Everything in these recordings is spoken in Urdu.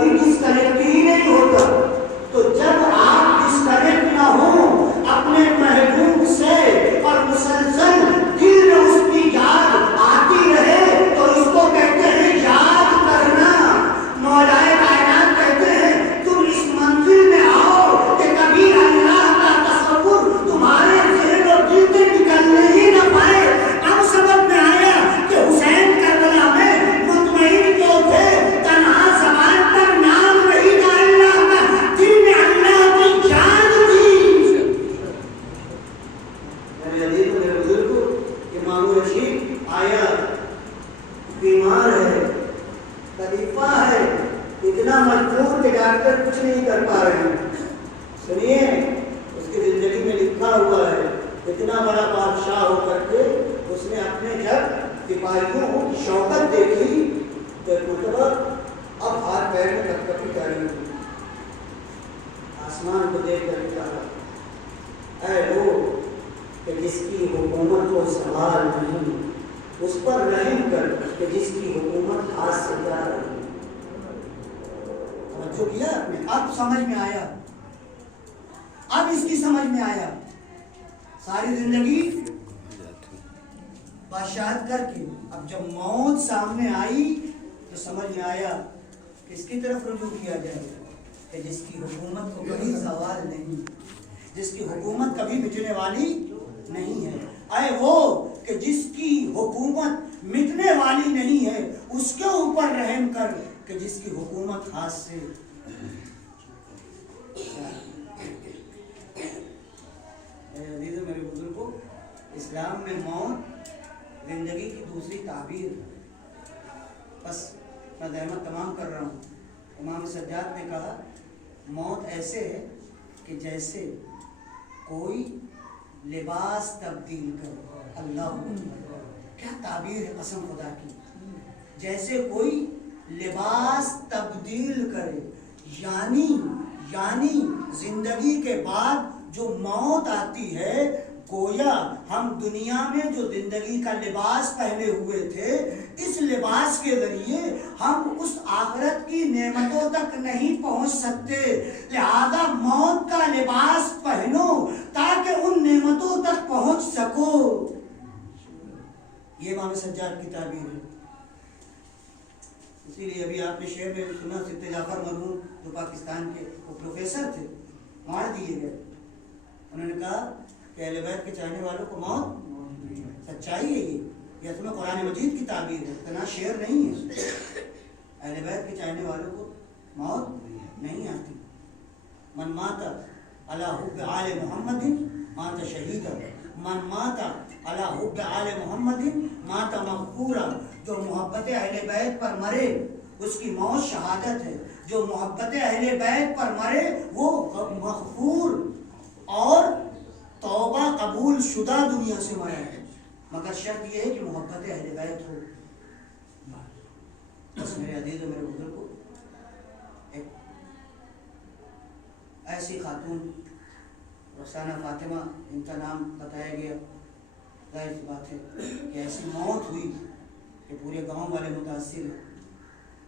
کبھی ڈسکنیکٹ ہی نہیں ہوتا. تو جب آپ ڈسکنیکٹ نہ ہوں اپنے محبوب سے اور مسلسل دل میں اس کی یاد آتی رہے تو اس کو کہتے ہیں یاد کرنا. مولا کائنات کہتے ہیں تم اس منزل میں آؤ کہ کبھی اللہ کا تصور تمہارے ذہن اور دل سے نکلنے ہی نہ پائے. اب سبق میں آیا کہ حسین کربلا میں مطمئن کیوں تھے؟ تنہا زبان پر نام نہیں تھا اللہ کا، دل میں اللہ کی یاد تھی. میرے عزیز میرے بزرگ امام رشید آیا بیمار ہے، خلیفہ ہے، اتنا مجبور کہ ڈاکٹر کچھ نہیں کر پا رہے ہیں. سنیے اس کی زندگی میں لکھا ہوا ہے اتنا بڑا بادشاہ ہو کر کے اس نے اپنے جب سپاہیوں کی شوکت دیکھی تو ایک مرتبہ اب ہاتھ پیر میں کپکپی جاری ہوئی. آسمان کو دیکھ کر کہا اے وہ کہ جس کی حکومت کو سوال نہیں، اس پر رحم کر کہ جس کی حکومت ہاتھ سے جا رہی. توجہ کیا آپ نے؟ اب سمجھ میں آیا، اب اس کی سمجھ میں آیا. ساری زندگی بادشاہت کر کے اب جب موت سامنے آئی تو سمجھ میں آیا کس کی طرف رجوع کیا جائے کہ جس کی حکومت کو کبھی زوال نہیں، جس کی حکومت کبھی مٹنے والی نہیں ہے. اے وہ کہ جس کی حکومت مٹنے والی نہیں ہے اس کے اوپر رحم کر کہ جس کی حکومت ہاتھ سے. میرے بزرگوں، اسلام میں موت زندگی کی دوسری تعبیر ہے. بس میں زحمت تمام کر رہا ہوں. امام سجاد نے کہا موت ایسے ہے کہ جیسے کوئی لباس تبدیل کرے. اللہ کیا تعبیر ہے قسم خدا کی. جیسے کوئی لباس تبدیل کرے، یعنی زندگی کے بعد جو موت آتی ہے گویا ہم دنیا میں جو زندگی کا لباس پہنے ہوئے تھے اس لباس کے ذریعے ہم اس آخرت کی نعمتوں تک نہیں پہنچ سکتے. لہذا موت کا لباس پہنو تاکہ ان نعمتوں تک پہنچ سکو. یہ امام سجاد کی تعبیر ہے. اسی لیے ابھی آپ نے شعر میں سنا سید جعفر مرحوم جو پاکستان کے وہ پروفیسر تھے، مار دیے گئے. انہوں نے کہا کہ اہل بیت کے چاہنے والوں کو موت سچائی ہے. یہ اصل میں قرآن مجید کی تعبیر ہے، اتنا شعر نہیں ہے. اہل بیت کے چاہنے والوں کو موت نہیں آتی. من مات علی حب آل محمد مات شہیدا، من مات علی حب آل محمد مات مغفورا. جو محبت اہل بیت پر مرے اس کی موت شہادت ہے. جو محبت اہل بیت پر مرے وہ مغفور اور توبہ قبول شدہ دنیا سے مرا ہے. مگر شرط یہ ہے کہ محبت اہل بیت ہو. بس میرے عزیز و میرے بزرگوں، ایک ایسی خاتون رخسانہ فاطمہ ان کا نام بتایا گیا. ظاہر سی بات ہے کہ ایسی موت ہوئی کہ پورے گاؤں والے متاثر ہیں،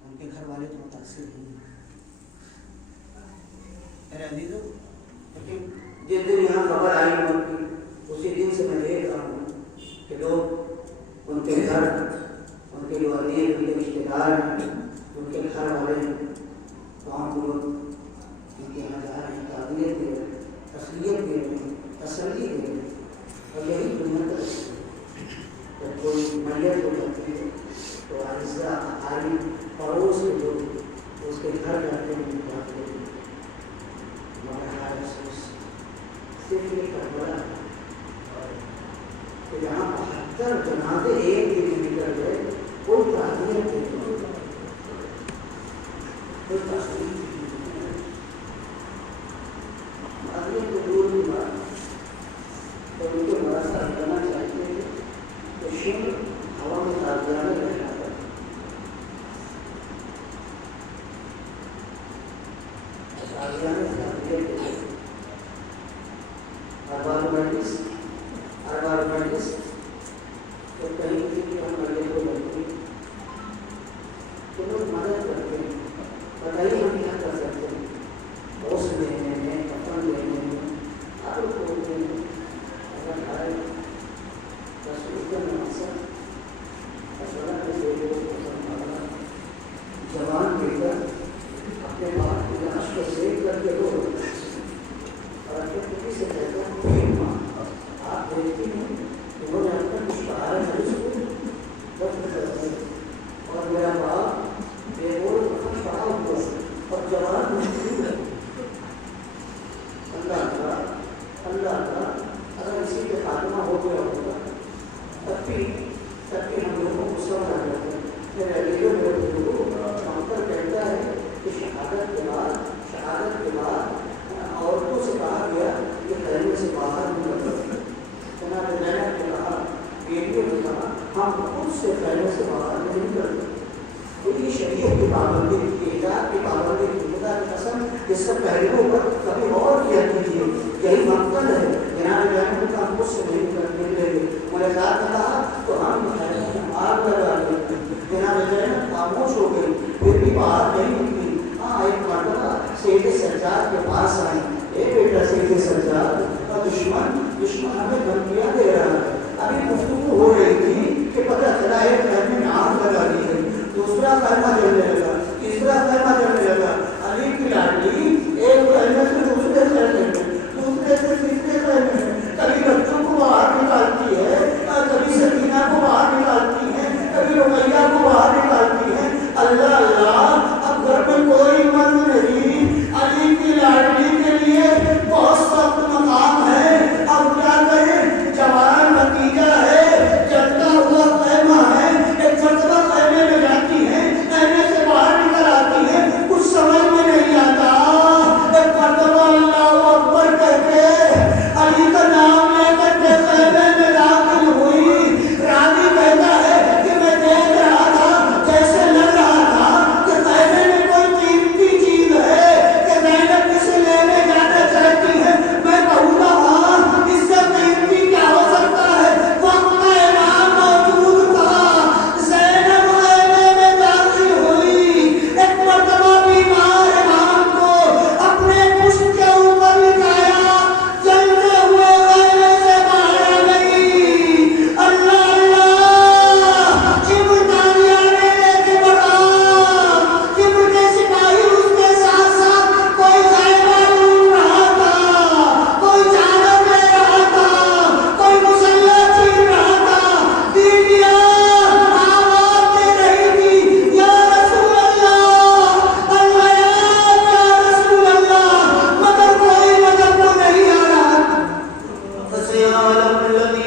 ان کے گھر والے تو متاثر نہیں ہیں. میرے عزیزو، لیکن جس دن یہاں خبر آئی موت کی اسی دن سے میں دیکھ رہا ہوں کہ لوگ ان کے گھر، ان کے جو عزیز، ان کے رشتے دار ہیں، ان کے گھر والے ہیں، گاؤں کے لوگ ان کے یہاں جا رہے ہیں، تعزیت دے رہے ہیں، تسلیت دے رہے ہیں، تسلی دے رہے ہیں. اور یہی دنیا کا جب کوئی میت ہو جاتی ہے تو آہستہ آہاری پڑوس کے لوگ اس کے گھر جاتے ہیں، جاتے ہیں. مگر افسوس صرف یہ کربلا کہ جہاں 72 جنازے ایک دن میں نکل گئے، کوئی تعزیت نہیں، کوئی تسلی تعزیت کو دور کی بات. تو ان کو مراسا کرنا چاہتے ہیں تو شیر ہوا میں تازیانہ رہ جاتا ہے. تازیانہ اربار تو کہیں کسی کی ہم مدد کو لگتی تو لوگ مدد کرتے ہیں. بتائیے اس سے پہلو پر کبھی غور کیا کیجیے. یہی مقصد ہے. جناب رحمت کا ہم سے نہیں کرنے لگے ملاقات کہا تو ہم آگ لگا دیتے. جناب رحمت خاموش ہو گئی, پھر بھی بات نہیں نکلی. ہاں ایک مرتبہ سید سجاد کے پاس آئی. اے بیٹا سید سجاد, دشمن ہمیں دھمکیاں دے رہا ہے. ابھی گفتگو ہو رہی تھی کہ پتہ چلا ایک خیمے میں آگ لگا دی گئی, دوسرا خیمہ جلنے لگا, تیسرا خیمہ جلنے لگا. علی کی لاڈلی ایک خیمے سے دوسرے خیمے میں, دوسرے سے تیسرے خیمے میں, کبھی بچوں کو باہر نکالتی ہے, کبھی سکینہ کو باہر نکالتی ہے, کبھی رقیہ کو باہر نکالتی ہے. اللہ اللہ, اب گھر میں کوئی مرد نہیں. علی کی لاڈلی کے لیے بہت سخت مقام ہے. اب کیا کریں, جوان بھتیجا ہے, جلتا ہوا خیمہ ہے, ایک مرتبہ خیمے میں جاتی ہے, خیمے سے باہر نکل آتی ہے, کچھ سمجھ میں نہیں آتا. ایک مرتبہ اللہ اکبر کہہ کے علی کا نام لے کر کے خیمے میں داخل ہوئی. راوی کہتا ہے کہ میں دیکھ رہا تھا, جیسے لگ رہا تھا کہ خیمے میں کوئی قیمتی چیز ہے کہ زینب اسے لینے جانا چاہتی ہے. میں کہوں گا ہاں, اس سے قیمتی کیا ہو سکتا ہے. وقت میں امام موجود تھا, زینب خیمے میں داخل ہوئی. ایک مرتبہ بیمار امام کو اپنے پشت کے اوپر لٹایا, جلتے ہوئے خیمے سے باہر آ گئی. اللہ اللہ, جب تالیاں لے کے بڑھا, جب کے سپاہی اس کے ساتھ ساتھ کوئی خیمہ ڈھونڈ رہا تھا, کوئی چادر لے رہا تھا, کوئی مسلح چھین رہا تھا. بیویاں آواز دے رہی تھی, یا رسول اللہ, الحیات یا رسول اللہ, مگر کوئی مدد کو نہیں آ رہا. فسيعلم الذين